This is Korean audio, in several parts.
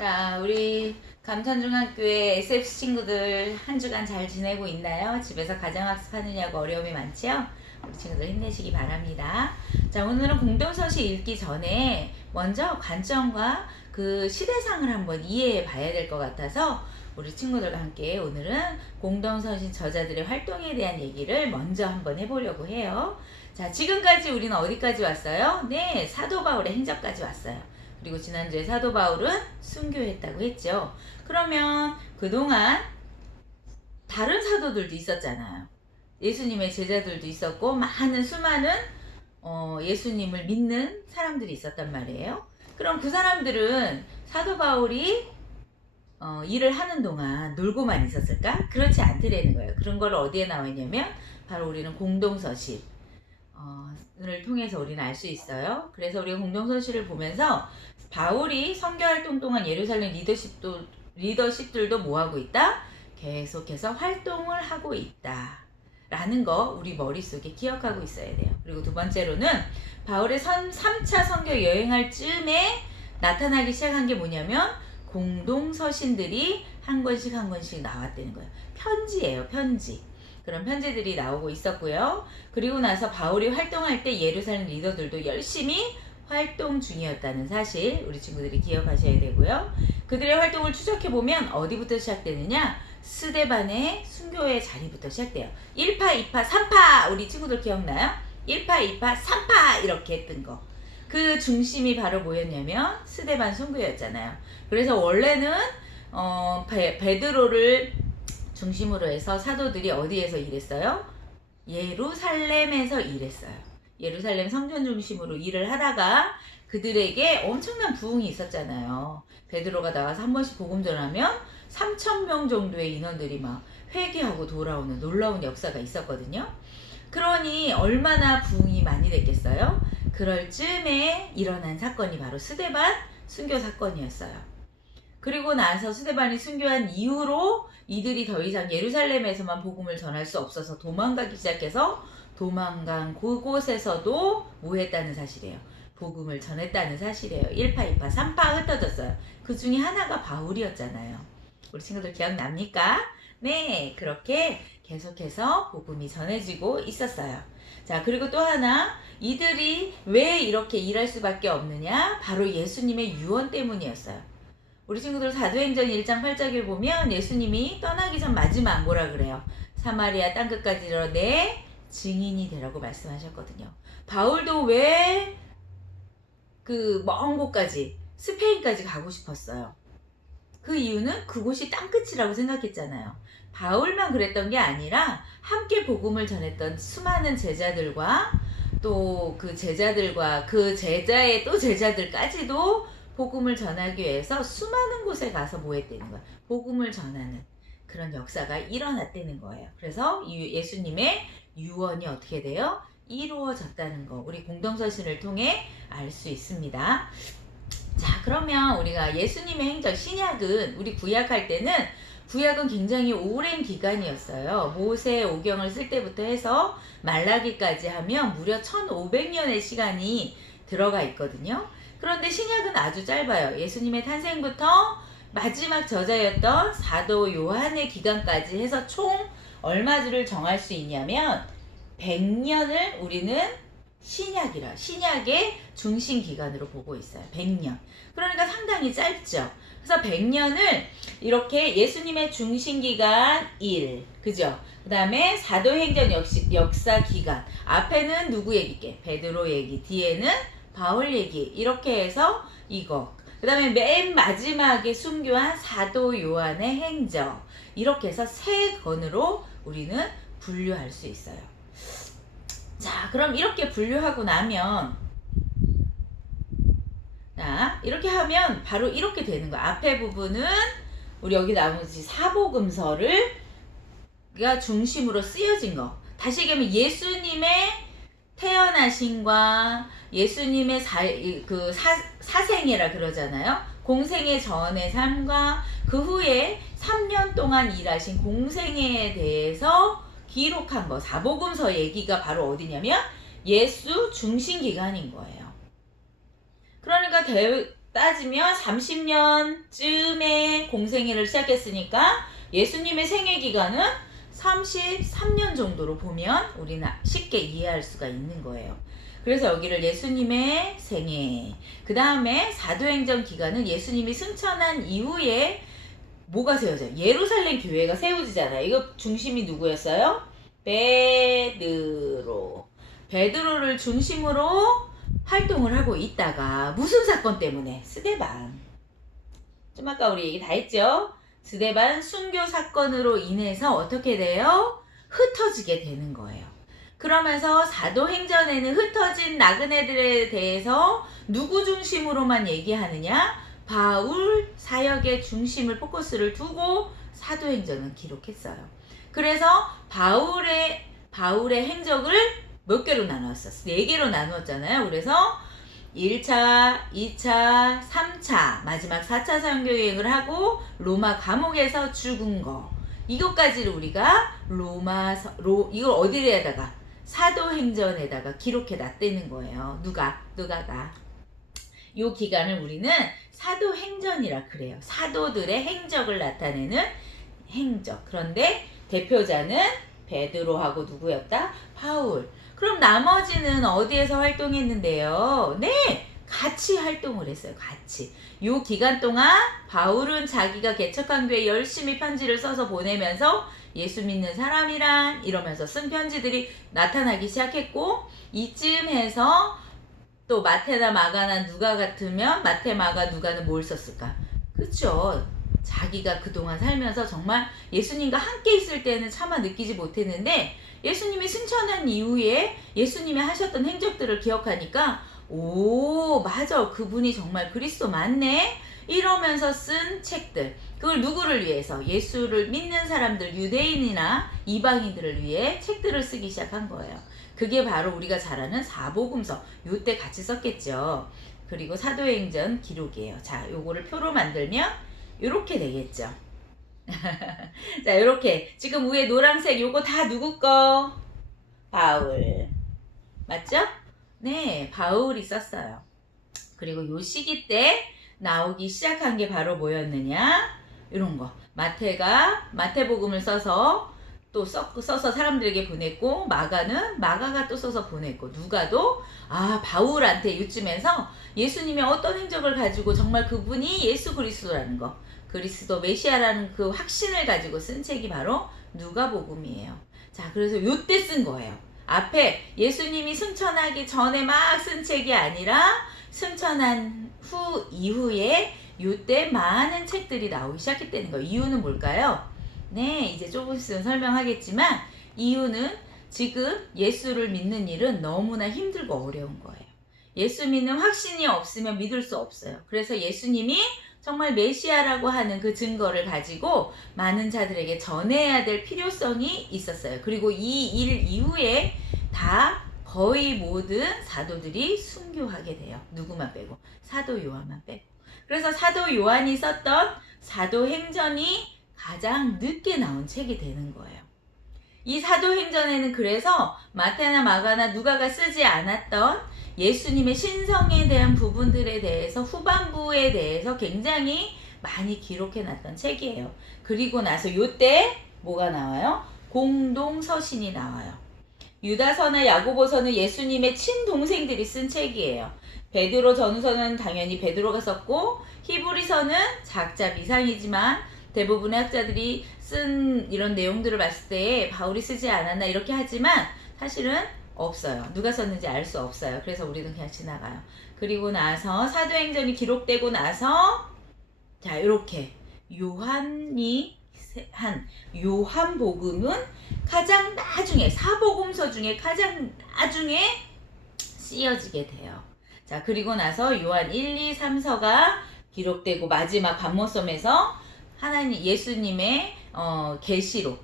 자, 우리 감천중학교의 SF 친구들 한 주간 잘 지내고 있나요? 집에서 가정학습하느냐고 어려움이 많지요? 우리 친구들 힘내시기 바랍니다. 자, 오늘은 공동서시 읽기 전에 먼저 관점과 그 시대상을 한번 이해해 봐야 될 것 같아서 우리 친구들과 함께 오늘은 공동서신 저자들의 활동에 대한 얘기를 먼저 한번 해보려고 해요. 자, 지금까지 우리는 어디까지 왔어요? 네, 사도 바울의 행적까지 왔어요. 그리고 지난주에 사도 바울은 순교했다고 했죠. 그러면 그동안 다른 사도들도 있었잖아요. 예수님의 제자들도 있었고 많은 수많은 예수님을 믿는 사람들이 있었단 말이에요. 그럼 그 사람들은 사도 바울이 일을 하는 동안 놀고만 있었을까? 그렇지 않더라는 거예요. 그런 걸 어디에 나와 있냐면 바로 우리는 공동서실 을 통해서 우리는 알 수 있어요. 그래서 우리가 공동서실을 보면서 바울이 선교활동 동안 예루살렘 리더십들도 뭐하고 있다? 계속해서 활동을 하고 있다 라는 거 우리 머릿속에 기억하고 있어야 돼요. 그리고 두 번째로는 바울의 3차 선교 여행할 즈음에 나타나기 시작한 게 뭐냐면 공동서신들이 한 권씩 한 권씩 나왔다는 거예요. 편지예요, 편지. 그런 편지들이 나오고 있었고요. 그리고 나서 바울이 활동할 때 예루살렘 리더들도 열심히 활동 중이었다는 사실 우리 친구들이 기억하셔야 되고요. 그들의 활동을 추적해보면 어디부터 시작되느냐? 스데반의 순교의 자리부터 시작돼요. 1파, 2파, 3파! 우리 친구들 기억나요? 1파, 2파, 3파! 이렇게 했던 거. 그 중심이 바로 뭐였냐면 스데반 순교였잖아요. 그래서 원래는 베드로를 중심으로 해서 사도들이 어디에서 일했어요? 예루살렘에서 일했어요. 예루살렘 성전 중심으로 일을 하다가 그들에게 엄청난 부흥이 있었잖아요. 베드로가 나가서 한 번씩 복음 전하면 3,000명 정도의 인원들이 막 회개하고 돌아오는 놀라운 역사가 있었거든요. 그러니 얼마나 부흥이 많이 됐겠어요? 그럴 즈음에 일어난 사건이 바로 스데반 순교 사건이었어요. 그리고 나서 스데반이 순교한 이후로 이들이 더 이상 예루살렘에서만 복음을 전할 수 없어서 도망가기 시작해서 도망간 그곳에서도 뭐 했다는 사실이에요? 복음을 전했다는 사실이에요. 1파, 2파, 3파 흩어졌어요. 그 중에 하나가 바울이었잖아요. 우리 친구들 기억납니까? 네, 그렇게 계속해서 복음이 전해지고 있었어요. 자, 그리고 또 하나, 이들이 왜 이렇게 일할 수밖에 없느냐? 바로 예수님의 유언 때문이었어요. 우리 친구들 사도행전 1장 8절을 보면 예수님이 떠나기 전 마지막 뭐라 그래요? 사마리아 땅끝까지 이르러 내 증인이 되라고 말씀하셨거든요. 바울도 왜 그 먼 곳까지 스페인까지 가고 싶었어요? 그 이유는 그곳이 땅끝이라고 생각했잖아요. 바울만 그랬던 게 아니라 함께 복음을 전했던 수많은 제자들과 또 그 제자들과 그 제자의 또 제자들까지도 복음을 전하기 위해서 수많은 곳에 가서 뭐 했다는 거야? 복음을 전하는 그런 역사가 일어났다는 거예요. 그래서 예수님의 유언이 어떻게 돼요? 이루어졌다는 거 우리 공동서신을 통해 알 수 있습니다. 자, 그러면 우리가 예수님의 행적 신약은 우리 구약할 때는 구약은 굉장히 오랜 기간이었어요. 모세 오경을 쓸 때부터 해서 말라기까지 하면 무려 1500년의 시간이 들어가 있거든요. 그런데 신약은 아주 짧아요. 예수님의 탄생부터 마지막 저자였던 사도 요한의 기간까지 해서 총 얼마를 정할 수 있냐면 100년을 우리는 신약의 중심 기간으로 보고 있어요. 100년. 그러니까 상당히 짧죠. 그래서 100년을 이렇게 예수님의 중심 기간 1, 그죠? 그 다음에 사도행전 역사 기간. 앞에는 누구 얘기게? 베드로 얘기. 뒤에는 바울 얘기. 이렇게 해서 이거. 그 다음에 맨 마지막에 순교한 사도 요한의 행적. 이렇게 해서 3권으로 우리는 분류할 수 있어요. 자, 그럼 이렇게 분류하고 나면 자, 이렇게 하면 바로 이렇게 되는 거야. 앞에 부분은 우리 여기 나머지 사복음서를 가 중심으로 쓰여진 거. 다시 얘기하면 예수님의 태어나심과 예수님의 사생애라 그러잖아요. 공생애 전의 삶과 그 후에 3년 동안 일하신 공생애에 대해서 기록한 거. 사복음서 얘기가 바로 어디냐면 예수 중심 기간인 거예요. 그러니까 따지면 30년쯤에 공생애를 시작했으니까 예수님의 생애 기간은 33년 정도로 보면 우리는 쉽게 이해할 수가 있는 거예요. 그래서 여기를 예수님의 생애, 그 다음에 사도행전 기간은 예수님이 승천한 이후에 뭐가 세워져요? 예루살렘 교회가 세워지잖아요. 이거 중심이 누구였어요? 베드로. 베드로를 중심으로 활동을 하고 있다가 무슨 사건 때문에? 스데반. 좀 아까 우리 얘기 다 했죠? 스데반 순교 사건으로 인해서 어떻게 돼요? 흩어지게 되는 거예요. 그러면서 사도행전에는 흩어진 나그네들에 대해서 누구 중심으로만 얘기하느냐? 바울 사역의 중심을 포커스를 두고 사도행전은 기록했어요. 그래서 바울의 행적을 몇 개로 나누었어? 4개로 나누었잖아요. 그래서 1차, 2차, 3차, 마지막 4차 선교여행을 하고 로마 감옥에서 죽은 거. 이것까지를 우리가 이걸 어디에다가? 사도행전에다가 기록해 놨다는 거예요. 누가가. 요 기간을 우리는 사도행전이라 그래요. 사도들의 행적을 나타내는 행적. 그런데 대표자는 베드로하고 누구였다? 바울. 그럼 나머지는 어디에서 활동했는데요? 네, 같이 활동을 했어요. 같이. 요 기간 동안 바울은 자기가 개척한 교회에 열심히 편지를 써서 보내면서 예수 믿는 사람이란 이러면서 쓴 편지들이 나타나기 시작했고, 이쯤 해서 또 마태나 마가나 누가 같으면 마태, 마가, 누가는 뭘 썼을까? 그쵸? 자기가 그동안 살면서 정말 예수님과 함께 있을 때는 차마 느끼지 못했는데 예수님이 승천한 이후에 예수님이 하셨던 행적들을 기억하니까 오, 맞아, 그분이 정말 그리스도 맞네 이러면서 쓴 책들. 그걸 누구를 위해서? 예수를 믿는 사람들, 유대인이나 이방인들을 위해 책들을 쓰기 시작한 거예요. 그게 바로 우리가 잘 아는 사복음서. 요때 같이 썼겠죠. 그리고 사도행전 기록이에요. 자, 요거를 표로 만들면 요렇게 되겠죠. 자, 요렇게 지금 위에 노란색 요거 다 누구 거? 바울. 맞죠? 네, 바울이 썼어요. 그리고 요 시기 때 나오기 시작한 게 바로 뭐였느냐? 이런 거. 마태복음을 써서 또 써서 사람들에게 보냈고, 마가가 또 써서 보냈고, 누가도 바울한테 요쯤에서 예수님의 어떤 행적을 가지고 정말 그분이 예수 그리스도라는 거, 그리스도 메시아라는 그 확신을 가지고 쓴 책이 바로 누가복음이에요. 자, 그래서 요때 쓴 거예요. 앞에 예수님이 승천하기 전에 막 쓴 책이 아니라 승천한 이후에 요때 많은 책들이 나오기 시작했다는 거예요. 이유는 뭘까요? 네, 이제 조금 있으면 설명하겠지만 이유는 지금 예수를 믿는 일은 너무나 힘들고 어려운 거예요. 예수 믿는 확신이 없으면 믿을 수 없어요. 그래서 예수님이 정말 메시아라고 하는 그 증거를 가지고 많은 자들에게 전해야 될 필요성이 있었어요. 그리고 이 일 이후에 다 거의 모든 사도들이 순교하게 돼요. 누구만 빼고? 사도 요한만 빼고. 그래서 사도 요한이 썼던 사도행전이 가장 늦게 나온 책이 되는 거예요. 이 사도행전에는 그래서 마태나 마가나 누가가 쓰지 않았던 예수님의 신성에 대한 부분들에 대해서 후반부에 대해서 굉장히 많이 기록해 놨던 책이에요. 그리고 나서 요때 뭐가 나와요? 공동서신이 나와요. 유다서나 야고보서는 예수님의 친동생들이 쓴 책이에요. 베드로 전후서는 당연히 베드로가 썼고, 히브리서는 작자 미상이지만 대부분의 학자들이 쓴 이런 내용들을 봤을 때 바울이 쓰지 않았나 이렇게 하지만 사실은 없어요. 누가 썼는지 알 수 없어요. 그래서 우리는 그냥 지나가요. 그리고 나서 사도행전이 기록되고 나서 자, 이렇게 요한이 한 요한복음은 가장 나중에 사복음서 중에 가장 나중에 쓰여지게 돼요. 자, 그리고 나서 요한 1, 2, 3서가 기록되고 마지막 반모섬에서 하나님 예수님의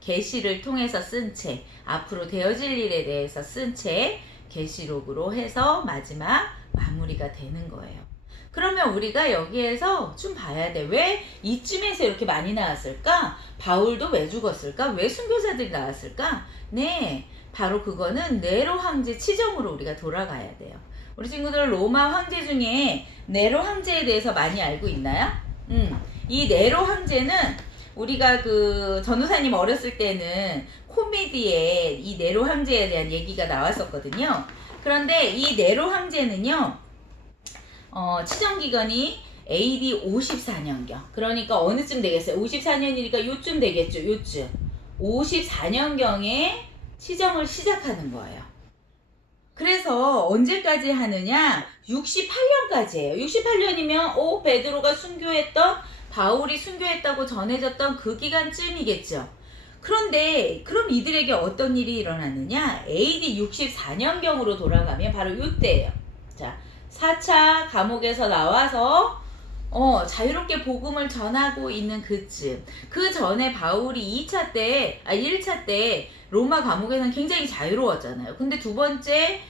계시를 통해서 쓴 책, 앞으로 되어질 일에 대해서 쓴 책, 계시록으로 해서 마지막 마무리가 되는 거예요. 그러면 우리가 여기에서 좀 봐야 돼. 왜 이쯤에서 이렇게 많이 나왔을까? 바울도 왜 죽었을까? 왜 순교자들이 나왔을까? 네, 바로 그거는 네로 황제 치정으로 우리가 돌아가야 돼요. 우리 친구들 로마 황제 중에 네로 황제에 대해서 많이 알고 있나요? 이 네로 황제는 우리가 그 전도사님 어렸을 때는 코미디에 이 네로 황제에 대한 얘기가 나왔었거든요. 그런데 이 네로 황제는요, 치정기간이 AD 54년경. 그러니까 어느쯤 되겠어요? 54년이니까 요쯤 되겠죠, 요쯤. 54년경에 치정을 시작하는 거예요. 그래서 언제까지 하느냐? 68년까지예요. 68년이면 베드로가 순교했던, 바울이 순교했다고 전해졌던 그 기간쯤이겠죠. 그런데 그럼 이들에게 어떤 일이 일어났느냐? AD 64년경으로 돌아가면 바로 이때예요. 자, 4차 감옥에서 나와서 자유롭게 복음을 전하고 있는 그쯤. 그 전에 바울이 1차 때 로마 감옥에서는 굉장히 자유로웠잖아요. 근데 두 번째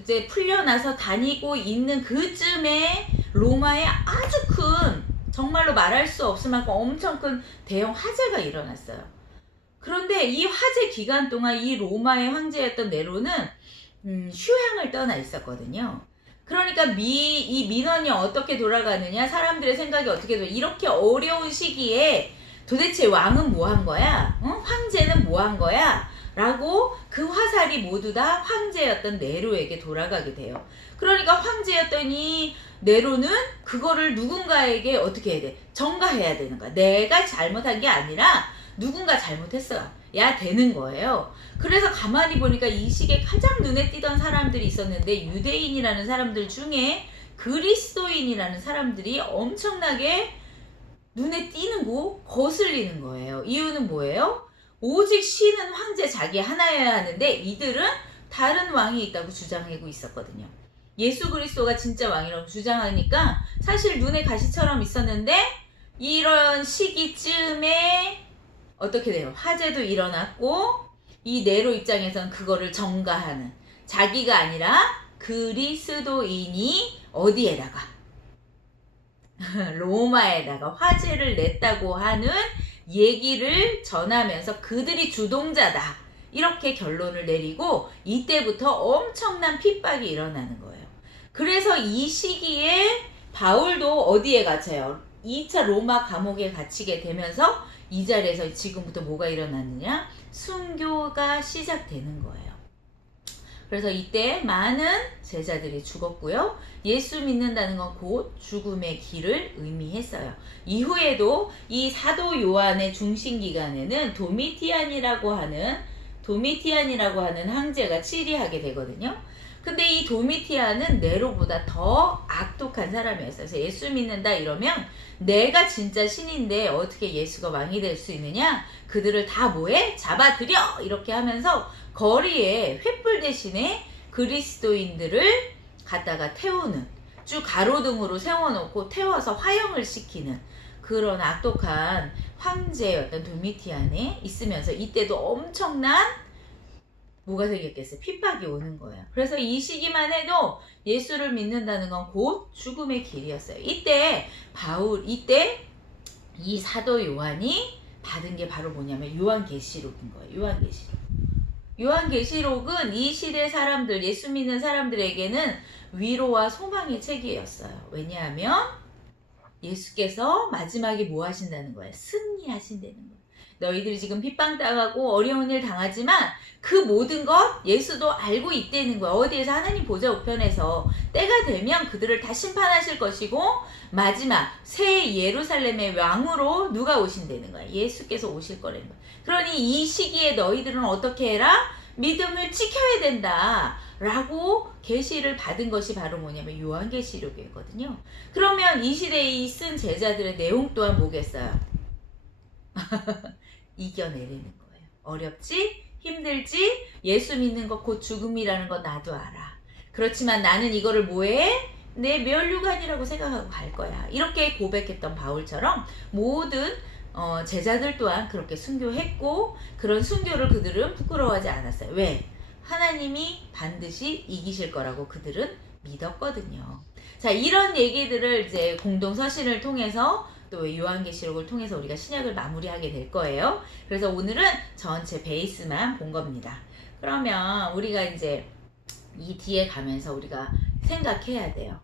이제 풀려나서 다니고 있는 그쯤에 로마에 아주 큰, 정말로 말할 수 없을 만큼 엄청 큰 대형 화재가 일어났어요. 그런데 이 화재 기간 동안 이 로마의 황제였던 네로는 휴양을 떠나 있었거든요. 그러니까 이 민원이 어떻게 돌아가느냐, 사람들의 생각이 어떻게 이렇게 어려운 시기에 도대체 왕은 뭐 한 거야? 황제는 뭐 한 거야? 라고 그 화살이 모두 다 황제였던 네로에게 돌아가게 돼요. 그러니까 황제였던 이 네로는 그거를 누군가에게 어떻게 해야 돼? 전가해야 되는 거야. 내가 잘못한 게 아니라 누군가 잘못했어 야 되는 거예요. 그래서 가만히 보니까 이 시기에 가장 눈에 띄던 사람들이 있었는데, 유대인이라는 사람들 중에 그리스도인이라는 사람들이 엄청나게 눈에 띄는 거, 거슬리는 거예요. 이유는 뭐예요? 오직 신은 황제 자기 하나여야 하는데 이들은 다른 왕이 있다고 주장하고 있었거든요. 예수 그리스도가 진짜 왕이라고 주장하니까 사실 눈에 가시처럼 있었는데, 이런 시기쯤에 어떻게 돼요? 화재도 일어났고, 이 네로 입장에서는 그거를 전가하는, 자기가 아니라 그리스도인이 어디에다가 로마에다가 화재를 냈다고 하는 얘기를 전하면서 그들이 주동자다, 이렇게 결론을 내리고 이때부터 엄청난 핍박이 일어나는 거예요. 그래서 이 시기에 바울도 어디에 갇혀요? 2차 로마 감옥에 갇히게 되면서 이 자리에서 지금부터 뭐가 일어났느냐? 순교가 시작되는 거예요. 그래서 이때 많은 제자들이 죽었고요. 예수 믿는다는 건 곧 죽음의 길을 의미했어요. 이후에도 이 사도 요한의 중심 기간에는 도미티안이라고 하는 황제가 치리하게 되거든요. 근데 이 도미티안은 네로보다 더 악독한 사람이었어요. 그래서 예수 믿는다 이러면 내가 진짜 신인데 어떻게 예수가 왕이 될 수 있느냐? 그들을 다 뭐해? 잡아들여! 이렇게 하면서 거리에 횃불 대신에 그리스도인들을 갖다가 태우는, 쭉 가로등으로 세워놓고 태워서 화형을 시키는 그런 악독한 황제였던 도미티안에 있으면서 이때도 엄청난 뭐가 생겼겠어요? 핍박이 오는 거예요. 그래서 이 시기만 해도 예수를 믿는다는 건 곧 죽음의 길이었어요. 이때 이 사도 요한이 받은 게 바로 뭐냐면 요한계시록인 거예요. 요한계시록은 이 시대 사람들, 예수 믿는 사람들에게는 위로와 소망의 책이었어요. 왜냐하면 예수께서 마지막에 뭐 하신다는 거예요? 승리하신다는 거예요. 너희들이 지금 핍박당하고 어려운 일 당하지만 그 모든 것 예수도 알고 있다는 거야. 어디에서? 하나님 보좌 우편에서 때가 되면 그들을 다 심판하실 것이고, 마지막 새 예루살렘의 왕으로 누가 오신다는 거야? 예수께서 오실 거라는 거야. 그러니 이 시기에 너희들은 어떻게 해라? 믿음을 지켜야 된다 라고 계시를 받은 것이 바로 뭐냐면 요한계시록이거든요. 그러면 이 시대에 쓴 제자들의 내용 또한 뭐겠어요? 이겨내리는 거예요. 어렵지? 힘들지? 예수 믿는 것 곧 죽음이라는 거 나도 알아. 그렇지만 나는 이거를 뭐해? 내 멸류관이라고 생각하고 갈 거야. 이렇게 고백했던 바울처럼 모든 제자들 또한 그렇게 순교했고, 그런 순교를 그들은 부끄러워하지 않았어요. 왜? 하나님이 반드시 이기실 거라고 그들은 믿었거든요. 자, 이런 얘기들을 이제 공동서신을 통해서 또 요한계시록을 통해서 우리가 신약을 마무리하게 될 거예요. 그래서 오늘은 전체 베이스만 본 겁니다. 그러면 우리가 이제 이 뒤에 가면서 우리가 생각해야 돼요.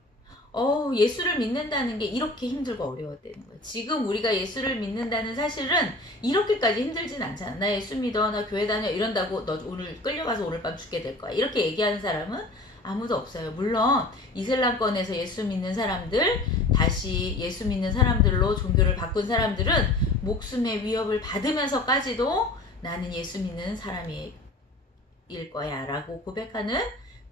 예수를 믿는다는 게 이렇게 힘들고 어려웠다는 거예요. 지금 우리가 예수를 믿는다는 사실은 이렇게까지 힘들진 않잖아. 나 예수 믿어, 나 교회 다녀 이런다고 너 오늘 끌려가서 오늘 밤 죽게 될 거야. 이렇게 얘기하는 사람은 아무도 없어요. 물론 이슬람권에서 예수 믿는 사람들, 다시 예수 믿는 사람들로 종교를 바꾼 사람들은 목숨의 위협을 받으면서까지도 나는 예수 믿는 사람일 거야 라고 고백하는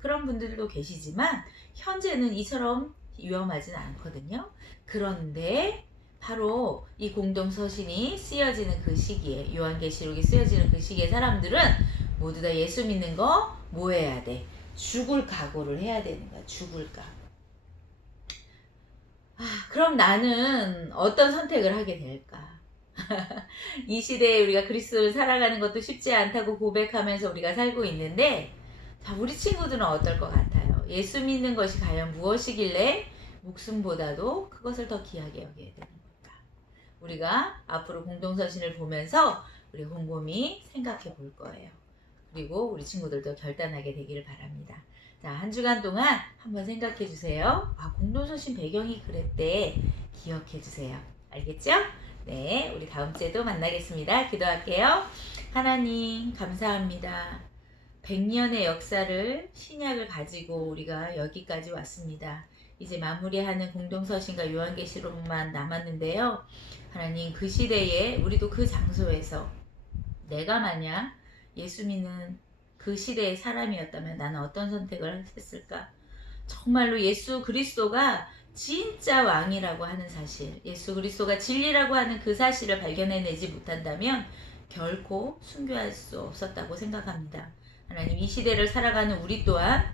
그런 분들도 계시지만 현재는 이처럼 위험하진 않거든요. 그런데 바로 이 공동서신이 쓰여지는 그 시기에, 요한계시록이 쓰여지는 그 시기에 사람들은 모두 다 예수 믿는 거 뭐 해야 돼? 죽을 각오를 해야 되는 거야. 죽을 각. 그럼 나는 어떤 선택을 하게 될까? 이 시대에 우리가 그리스도를 살아가는 것도 쉽지 않다고 고백하면서 우리가 살고 있는데, 자, 우리 친구들은 어떨 것 같아요? 예수 믿는 것이 과연 무엇이길래 목숨보다도 그것을 더 귀하게 여겨야 되는 걸까? 우리가 앞으로 공동서신을 보면서 우리 곰곰이 생각해 볼 거예요. 그리고 우리 친구들도 결단하게 되기를 바랍니다. 자, 한 주간 동안 한번 생각해 주세요. 공동서신 배경이 그랬대. 기억해 주세요. 알겠죠? 네, 우리 다음 주에도 만나겠습니다. 기도할게요. 하나님, 감사합니다. 100년의 역사를, 신약을 가지고 우리가 여기까지 왔습니다. 이제 마무리하는 공동서신과 요한계시록만 남았는데요. 하나님, 그 시대에 우리도 그 장소에서 내가 만약 예수 믿는 그 시대의 사람이었다면 나는 어떤 선택을 했을까? 정말로 예수 그리스도가 진짜 왕이라고 하는 사실, 예수 그리스도가 진리라고 하는 그 사실을 발견해내지 못한다면 결코 순교할 수 없었다고 생각합니다. 하나님, 이 시대를 살아가는 우리 또한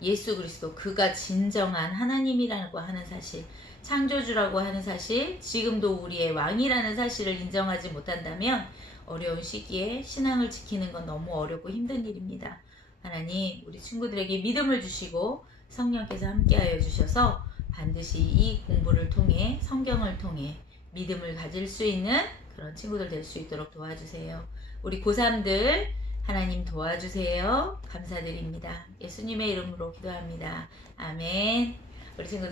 예수 그리스도, 그가 진정한 하나님이라고 하는 사실, 창조주라고 하는 사실, 지금도 우리의 왕이라는 사실을 인정하지 못한다면 어려운 시기에 신앙을 지키는 건 너무 어렵고 힘든 일입니다. 하나님, 우리 친구들에게 믿음을 주시고 성령께서 함께하여 주셔서 반드시 이 공부를 통해, 성경을 통해 믿음을 가질 수 있는 그런 친구들 될 수 있도록 도와주세요. 우리 고3들 하나님 도와주세요. 감사드립니다. 예수님의 이름으로 기도합니다. 아멘. 우리 친구들